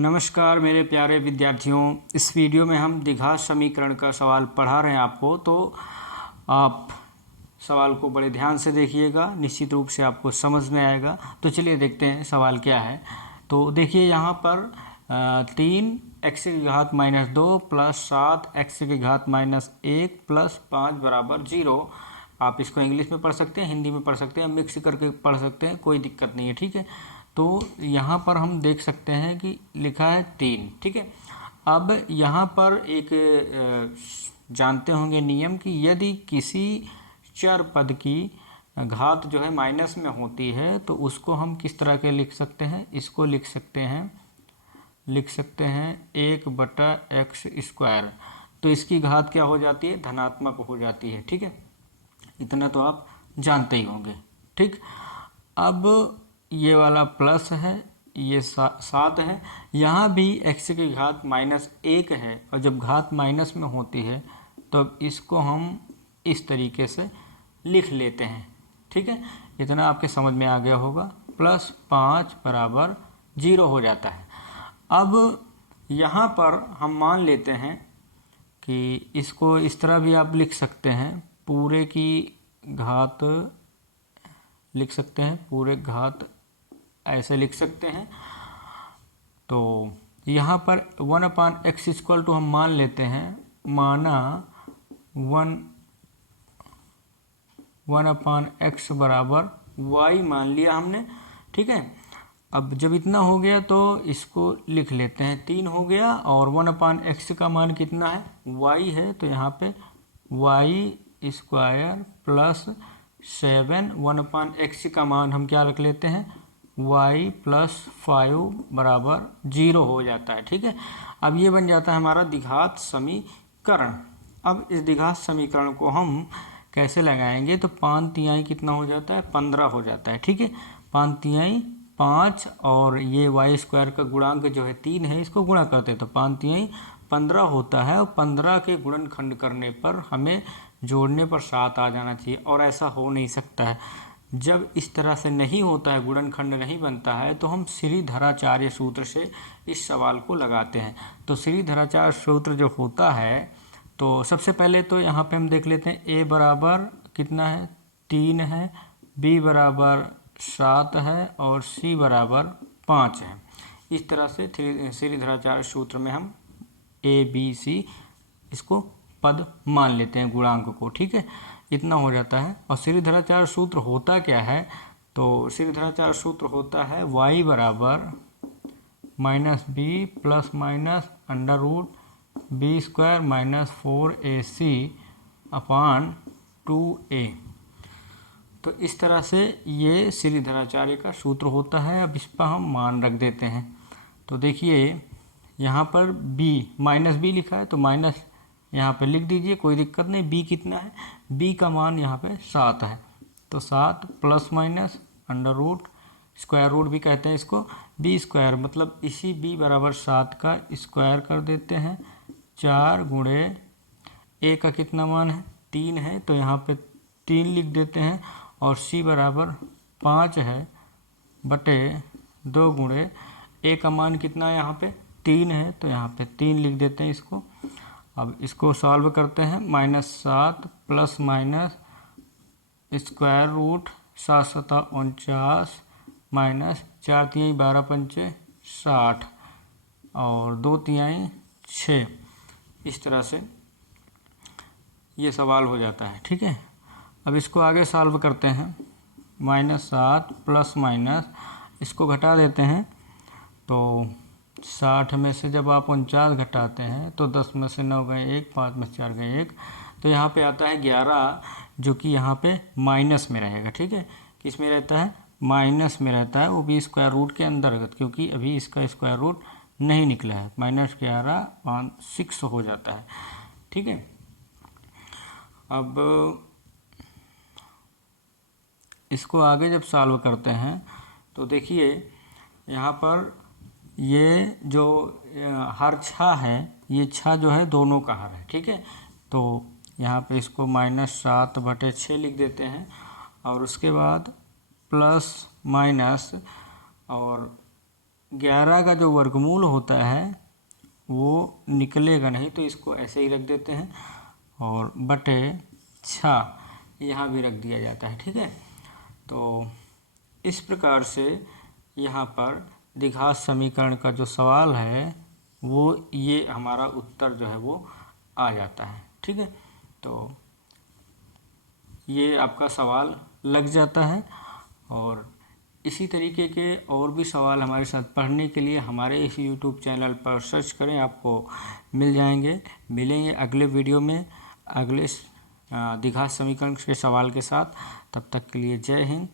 नमस्कार मेरे प्यारे विद्यार्थियों। इस वीडियो में हम द्विघात समीकरण का सवाल पढ़ा रहे हैं आपको, तो आप सवाल को बड़े ध्यान से देखिएगा, निश्चित रूप से आपको समझ में आएगा। तो चलिए देखते हैं सवाल क्या है। तो देखिए यहाँ पर 3x⁻² प्लस 7x⁻−1 प्लस 5 बराबर 0। आप इसको इंग्लिश में पढ़ सकते हैं, हिंदी में पढ़ सकते हैं, मिक्स करके पढ़ सकते हैं, कोई दिक्कत नहीं है, ठीक है। तो यहाँ पर हम देख सकते हैं कि लिखा है 3, ठीक है। अब यहाँ पर एक जानते होंगे नियम कि यदि किसी चर पद की घात जो है माइनस में होती है तो उसको हम किस तरह के लिख सकते हैं। इसको लिख सकते हैं 1/x²। तो इसकी घात क्या हो जाती है, धनात्मक हो जाती है, ठीक है। इतना तो आप जानते ही होंगे, ठीक। अब ये वाला प्लस है, ये 7 है। यहाँ भी x की घात -1 है, और जब घात माइनस में होती है तो इसको हम इस तरीके से लिख लेते हैं, ठीक है। इतना आपके समझ में आ गया होगा। प्लस 5 बराबर 0 हो जाता है। अब यहाँ पर हम मान लेते हैं कि इसको इस तरह भी आप लिख सकते हैं, पूरे की घात लिख सकते हैं, पूरे घात ऐसे लिख सकते हैं। तो यहाँ पर 1/x हम मान लेते हैं, माना 1/x बराबर y मान लिया हमने, ठीक है। अब जब इतना हो गया तो इसको लिख लेते हैं, 3 हो गया, और 1/x का मान कितना है, y है, तो यहाँ पे y² प्लस 7, 1/x का मान हम क्या रख लेते हैं, y प्लस 5 बराबर 0 हो जाता है, ठीक है। अब ये बन जाता है हमारा द्विघात समीकरण। अब इस द्विघात समीकरण को हम कैसे लगाएंगे, तो 5 तिहाई कितना हो जाता है, 15 हो जाता है, ठीक है। 5 तिहाई 5, और ये y² का गुणांक जो है 3 है, इसको गुणा करते हैं तो 5 तिहाई 15 होता है, और 15 के गुणनखंड करने पर हमें जोड़ने पर 7 आ जाना चाहिए, और ऐसा हो नहीं सकता है। जब इस तरह से नहीं होता है, गुणनखंड नहीं बनता है, तो हम श्रीधराचार्य सूत्र से इस सवाल को लगाते हैं। तो श्रीधराचार्य सूत्र जो होता है, तो सबसे पहले तो यहाँ पे हम देख लेते हैं, a बराबर कितना है, 3 है, b बराबर 7 है, और c बराबर 5 है। इस तरह से श्रीधराचार्य सूत्र में हम a b c इसको पद मान लेते हैं, गुणांक को, ठीक है। इतना हो जाता है। और श्रीधराचार्य सूत्र होता क्या है, तो श्रीधराचार्य सूत्र होता है y बराबर -b plus minus √b² - 4ac अपान 2a। तो इस तरह से ये श्रीधराचार्य का सूत्र होता है। अब इस पर हम मान रख देते हैं। तो देखिए यहाँ पर -b लिखा है, तो माइनस यहाँ पे लिख दीजिए, कोई दिक्कत नहीं। b कितना है, b का मान यहाँ पे 7 है, तो 7 प्लस माइनस √√, भी कहते हैं इसको, b² मतलब इसी b बराबर 7 का स्क्वायर कर देते हैं। 4 गुणे a का कितना मान है, 3 है, तो यहाँ पे 3 लिख देते हैं, और c बराबर 5 है, बटे 2 गुणे a का मान कितना है, यहाँ पे 3 है, तो यहाँ पे 3 लिख देते हैं इसको। अब इसको सॉल्व करते हैं, -7 प्लस माइनस √7 7 49 माइनस 4 तिहाई 12 पंचे 60, और 2 तिहाई 6। इस तरह से ये सवाल हो जाता है, ठीक है। अब इसको आगे सॉल्व करते हैं, -7 प्लस माइनस इसको घटा देते हैं, तो 60 में से जब आप 49 घटाते हैं तो 10 में से 9 गए 1, 5 में से 4 गए 1, तो यहाँ पे आता है 11, जो कि यहाँ पे माइनस में रहेगा, ठीक है। किस में रहता है, माइनस में रहता है, वो भी स्क्वायर रूट के अंतर्गत, क्योंकि अभी इसका स्क्वायर रूट नहीं निकला है। -11/6 हो जाता है, ठीक है। अब इसको आगे जब सॉल्व करते हैं तो देखिए यहाँ पर ये जो हर छा है, ये छा जो है दोनों का हर है, ठीक है। तो यहाँ पे इसको -7/6 लिख देते हैं, और उसके बाद प्लस माइनस, और 11 का जो वर्गमूल होता है वो निकलेगा नहीं, तो इसको ऐसे ही रख देते हैं और बटे 6 यहाँ भी रख दिया जाता है। ठीक है, तो इस प्रकार से यहाँ पर द्विघात समीकरण का जो सवाल है वो ये हमारा उत्तर जो है वो आ जाता है। ठीक है, तो ये आपका सवाल लग जाता है। और इसी तरीके के और भी सवाल हमारे साथ पढ़ने के लिए हमारे इस YouTube चैनल पर सर्च करें, आपको मिल जाएंगे। मिलेंगे अगले वीडियो में अगले द्विघात समीकरण के सवाल के साथ। तब तक के लिए जय हिंद,